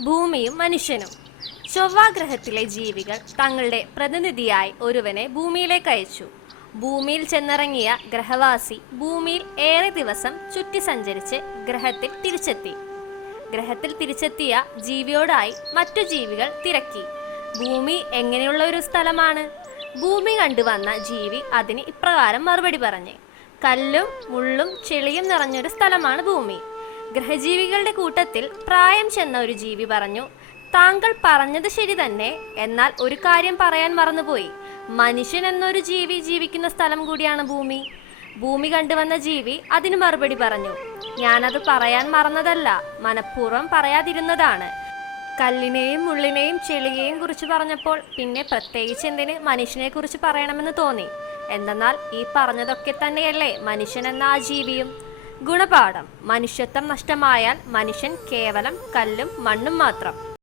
ഭൂമിയും മനുഷ്യനും. ചൊവ്വാഗ്രഹത്തിലെ ജീവികൾ തങ്ങളുടെ പ്രതിനിധിയായി ഒരുവനെ ഭൂമിയിലേക്ക് അയച്ചു. ഭൂമിയിൽ ചെന്നിറങ്ങിയ ഗ്രഹവാസി ഭൂമിയിൽ ഏറെ ദിവസം ചുറ്റി സഞ്ചരിച്ച് ഗ്രഹത്തിൽ തിരിച്ചെത്തി. ഗ്രഹത്തിൽ തിരിച്ചെത്തിയ ജീവിയോടായി മറ്റു ജീവികൾ തിരക്കി. ഭൂമി എങ്ങനെയുള്ള ഒരു സ്ഥലമാണ്? ഭൂമി കണ്ടുവന്ന ജീവി അതിന് ഇപ്രകാരം മറുപടി പറഞ്ഞു കല്ലും മുള്ളും ചെളിയും നിറഞ്ഞൊരു സ്ഥലമാണ് ഭൂമി. ഗ്രഹജീവികളുടെ കൂട്ടത്തിൽ പ്രായം ചെന്ന ഒരു ജീവി പറഞ്ഞു താങ്കൾ പറഞ്ഞത് ശരി തന്നെ എന്നാൽ ഒരു കാര്യം പറയാൻ മറന്നുപോയി. മനുഷ്യൻ എന്നൊരു ജീവി ജീവിക്കുന്ന സ്ഥലം കൂടിയാണ് ഭൂമി. ഭൂമി കണ്ടുവന്ന ജീവി അതിന് മറുപടി പറഞ്ഞു ഞാനത് പറയാൻ മറന്നതല്ല മനഃപൂർവം പറയാതിരുന്നതാണ്. കല്ലിനെയും മുള്ളിനെയും ചെളിയെയും കുറിച്ച് പറഞ്ഞപ്പോൾ പിന്നെ പ്രത്യേകിച്ച് എന്തിന് മനുഷ്യനെ കുറിച്ച് പറയണമെന്ന് തോന്നി. എന്തെന്നാൽ ഈ പറഞ്ഞതൊക്കെ തന്നെയല്ലേ മനുഷ്യൻ എന്ന ആ ജീവിയും. ഗുണപാഠം. മനുഷ്യത്വം നഷ്ടമായാൽ മനുഷ്യൻ കേവലം കല്ലും മണ്ണും മാത്രം.